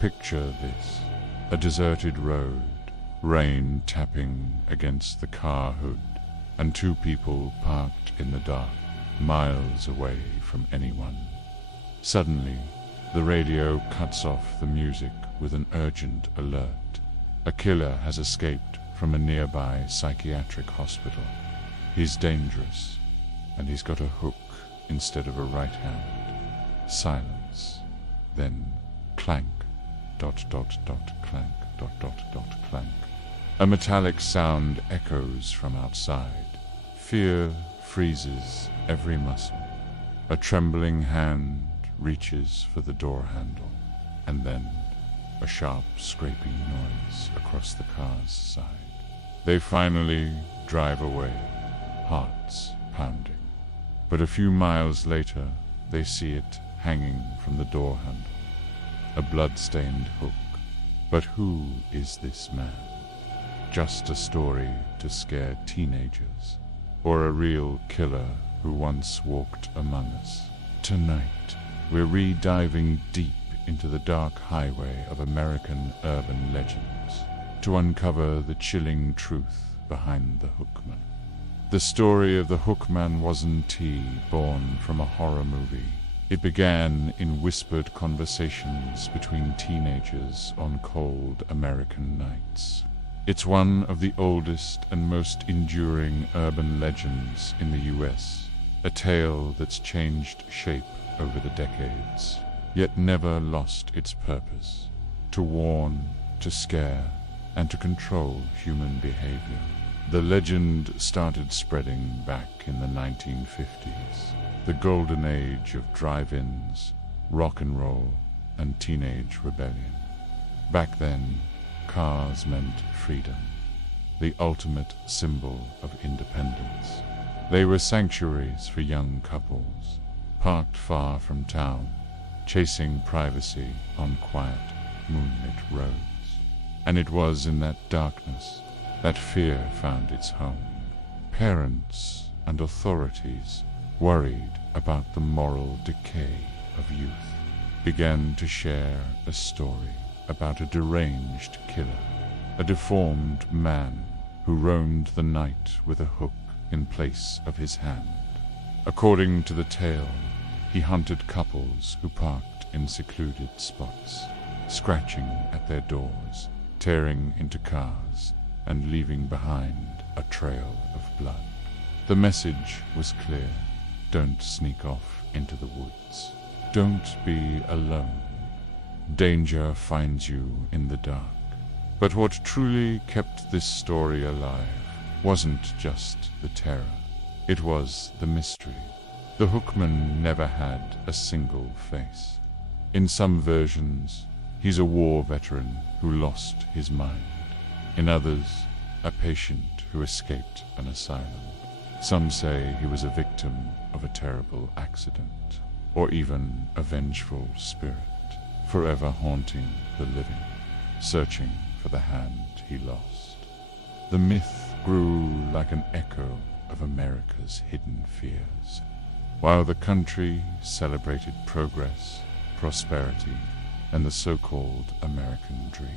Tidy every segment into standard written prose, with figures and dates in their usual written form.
Picture this: a deserted road, rain tapping against the car hood, and two people parked in the dark, miles away from anyone. Suddenly, the radio cuts off the music with an urgent alert. A killer has escaped from a nearby psychiatric hospital. He's dangerous, and he's got a hook instead of a right hand. Silence. Then clank, dot dot dot clank, dot dot dot clank. A metallic sound echoes from outside. Fear freezes every muscle. A trembling hand reaches for the door handle, and then a sharp scraping noise across the car's side. They finally drive away, hearts pounding. But a few miles later, they see it hanging from the door handle, a blood-stained hook. But who is this man? Just a story to scare teenagers, or a real killer who once walked among us? Tonight, we're re-diving deep into the dark highway of American urban legends to uncover the chilling truth behind the Hookman. The story of the Hookman wasn't born from a horror movie. It began in whispered conversations between teenagers on cold American nights. It's one of the oldest and most enduring urban legends in the US, a tale that's changed shape over the decades, yet never lost its purpose: to warn, to scare, and to control human behavior. The legend started spreading back in the 1950s, the golden age of drive-ins, rock and roll, and teenage rebellion. Back then, cars meant freedom, the ultimate symbol of independence. They were sanctuaries for young couples, parked far from town, chasing privacy on quiet, moonlit roads. And it was in that darkness that fear found its home. Parents and authorities, worried about the moral decay of youth, began to share a story about a deranged killer, a deformed man who roamed the night with a hook in place of his hand. According to the tale, he hunted couples who parked in secluded spots, scratching at their doors, tearing into cars, and leaving behind a trail of blood. The message was clear: don't sneak off into the woods. Don't be alone. Danger finds you in the dark. But what truly kept this story alive wasn't just the terror. It was the mystery. The Hookman never had a single face. In some versions, he's a war veteran who lost his mind. In others, a patient who escaped an asylum. Some say he was a victim of a terrible accident, or even a vengeful spirit, forever haunting the living, searching for the hand he lost. The myth grew like an echo of America's hidden fears, while the country celebrated progress, prosperity, and the so-called American dream.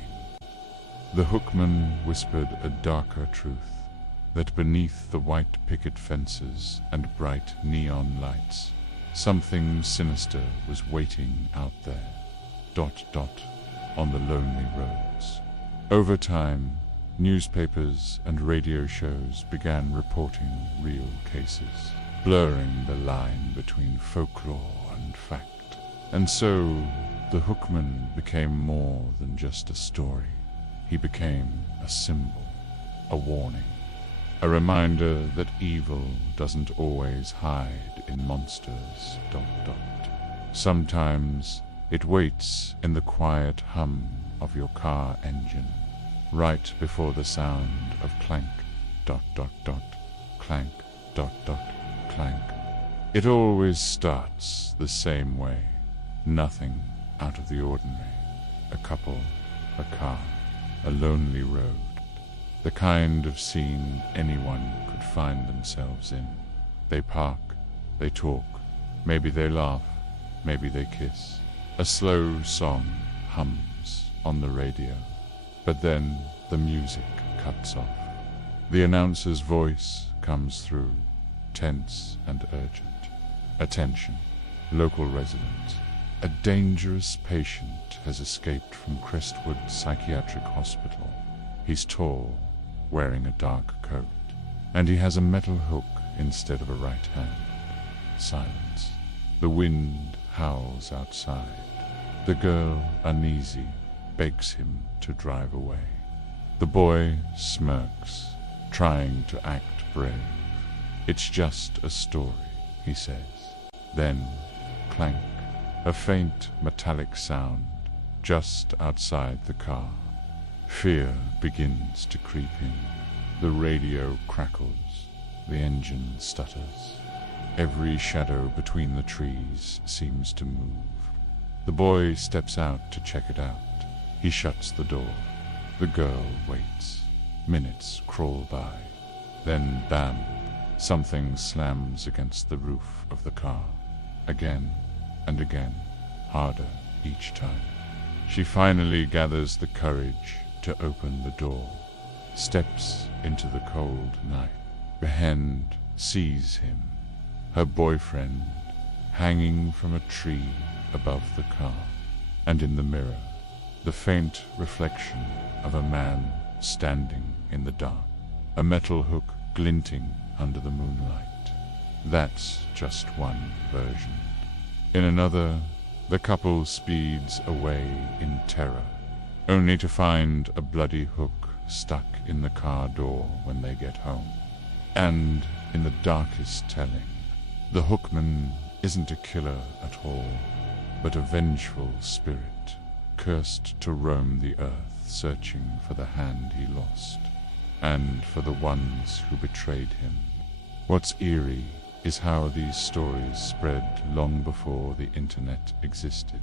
The Hookman whispered a darker truth, that beneath the white picket fences and bright neon lights, something sinister was waiting out there, dot dot, on the lonely roads. Over time, newspapers and radio shows began reporting real cases, blurring the line between folklore and fact. And so, the Hookman became more than just a story. He became a symbol, a warning, a reminder that evil doesn't always hide in monsters, dot dot. Sometimes it waits in the quiet hum of your car engine, right before the sound of clank, dot dot dot, clank, dot dot, clank. It always starts the same way. Nothing out of the ordinary. A couple, a car, a lonely road. The kind of scene anyone could find themselves in. They park, they talk, maybe they laugh, maybe they kiss. A slow song hums. on the radio, but then the music cuts off. The announcer's voice comes through, tense and urgent. Attention, local residents. A dangerous patient has escaped from Crestwood Psychiatric Hospital. He's tall, wearing a dark coat, and he has a metal hook instead of a right hand. Silence. The wind howls outside. The girl, uneasy, begs him to drive away. The boy smirks, trying to act brave. It's just a story, he says. Then, clank, a faint metallic sound just outside the car. Fear begins to creep in. The radio crackles. The engine stutters. Every shadow between the trees seems to move. The boy steps out to check it out. He shuts the door. The girl waits. Minutes crawl by. Then, bam, something slams against the roof of the car. Again and again, harder each time. She finally gathers the courage to open the door, steps into the cold night. The hand sees him, her boyfriend, hanging from a tree above the car, and in the mirror, the faint reflection of a man standing in the dark, a metal hook glinting under the moonlight. That's just one version. In another, the couple speeds away in terror, only to find a bloody hook stuck in the car door when they get home. And in the darkest telling, the Hookman isn't a killer at all, but a vengeful spirit, cursed to roam the earth, searching for the hand he lost, and for the ones who betrayed him. What's eerie is how these stories spread long before the internet existed.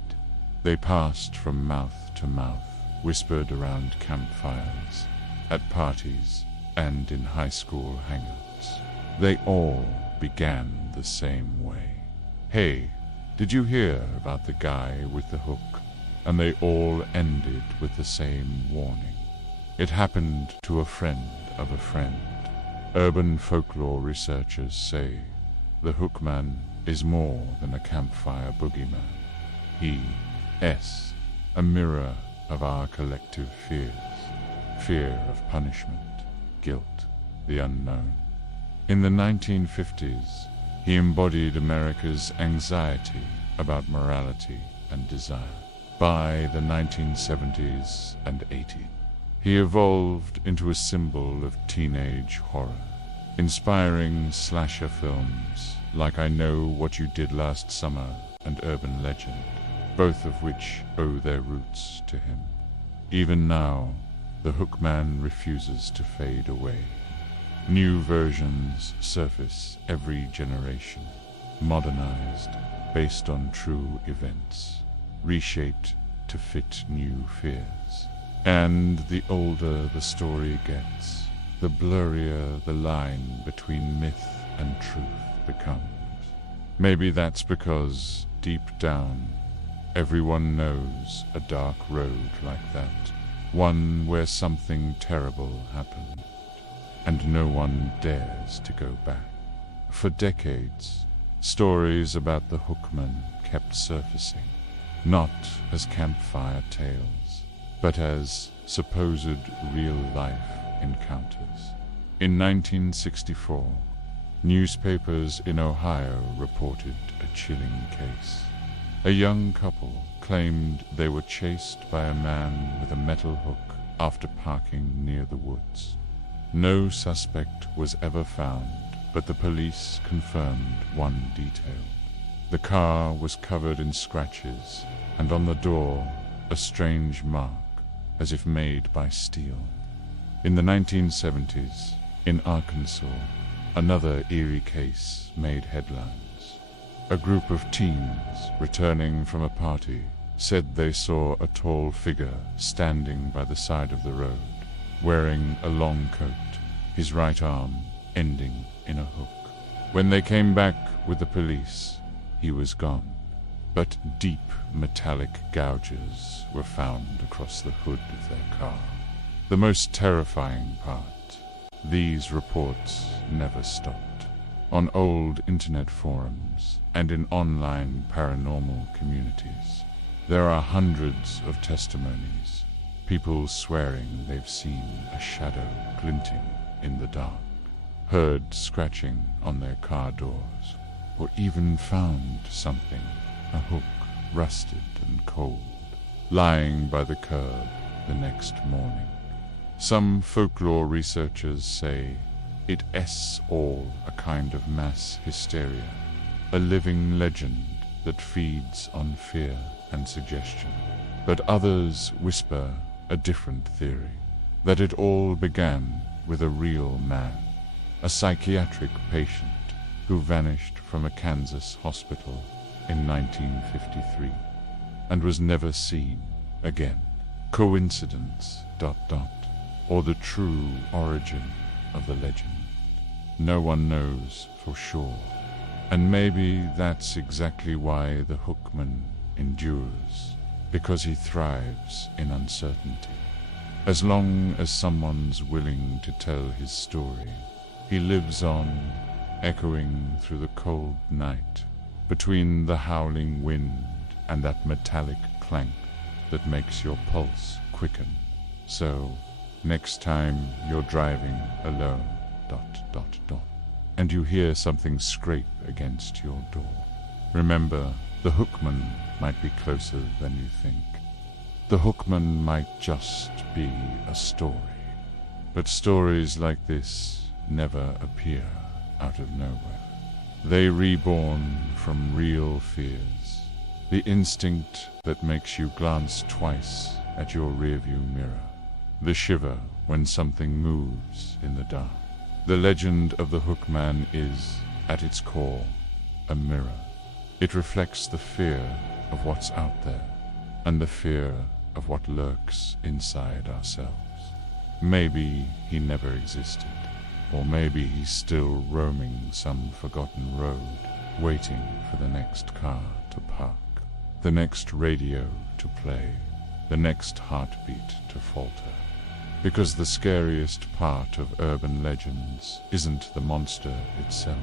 They passed from mouth to mouth, whispered around campfires, at parties, and in high school hangouts. They all began the same way. Hey, did you hear about the guy with the hook? And they all ended with the same warning. It happened to a friend of a friend. Urban folklore researchers say the Hookman is more than a campfire boogeyman. He is a mirror of our collective fears. Fear of punishment, guilt, the unknown. In the 1950s, he embodied America's anxiety about morality and desire. By the 1970s and 80s, he evolved into a symbol of teenage horror, inspiring slasher films like I Know What You Did Last Summer and Urban Legend, both of which owe their roots to him. Even now, the Hookman refuses to fade away. New versions surface every generation, modernized based on true events, reshaped to fit new fears. And the older the story gets, the blurrier the line between myth and truth becomes. Maybe that's because, deep down, everyone knows a dark road like that, one where something terrible happened, and no one dares to go back. For decades, stories about the Hookman kept surfacing, not as campfire tales, but as supposed real-life encounters. In 1964, newspapers in Ohio reported a chilling case. A young couple claimed they were chased by a man with a metal hook after parking near the woods. No suspect was ever found, but the police confirmed one detail. The car was covered in scratches, and on the door a strange mark, as if made by steel. In the 1970s, in Arkansas, another eerie case made headlines. A group of teens returning from a party said they saw a tall figure standing by the side of the road, wearing a long coat, his right arm ending in a hook. When they came back with the police, he was gone. but deep metallic gouges were found across the hood of their car. The most terrifying part, these reports never stopped. On old internet forums and in online paranormal communities, there are hundreds of testimonies, people swearing they've seen a shadow glinting in the dark, heard scratching on their car doors, or even found something, a hook, rusted and cold, lying by the curb the next morning. Some folklore researchers say it's all a kind of mass hysteria, a living legend that feeds on fear and suggestion. But others whisper a different theory, that it all began with a real man, a psychiatric patient who vanished from a Kansas hospital in 1953 and was never seen again. Coincidence, ... or the true origin of the legend. No one knows for sure. And maybe that's exactly why the Hookman endures, because he thrives in uncertainty. As long as someone's willing to tell his story, he lives on, echoing through the cold night, between the howling wind and that metallic clank that makes your pulse quicken. So, next time you're driving alone, ... and you hear something scrape against your door, remember, the Hookman might be closer than you think. The Hookman might just be a story. But stories like this never appear out of nowhere. They reborn from real fears, the instinct that makes you glance twice at your rearview mirror, the shiver when something moves in the dark. The legend of the Hookman is, at its core, a mirror. It reflects the fear of what's out there and the fear of what lurks inside ourselves. Maybe he never existed, or maybe he's still roaming some forgotten road, waiting for the next car to park, the next radio to play, the next heartbeat to falter. Because the scariest part of urban legends isn't the monster itself.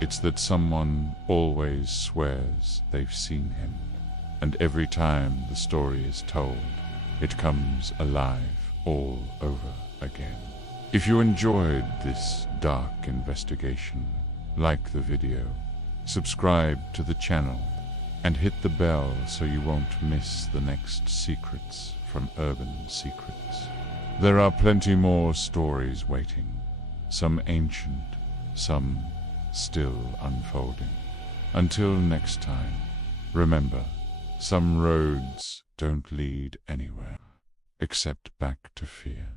It's that someone always swears they've seen him, and every time the story is told, it comes alive all over again. If you enjoyed this dark investigation, like the video, subscribe to the channel, and hit the bell so you won't miss the next secrets from Urban Secrets. There are plenty more stories waiting, some ancient, some still unfolding. Until next time, remember, some roads don't lead anywhere except back to fear.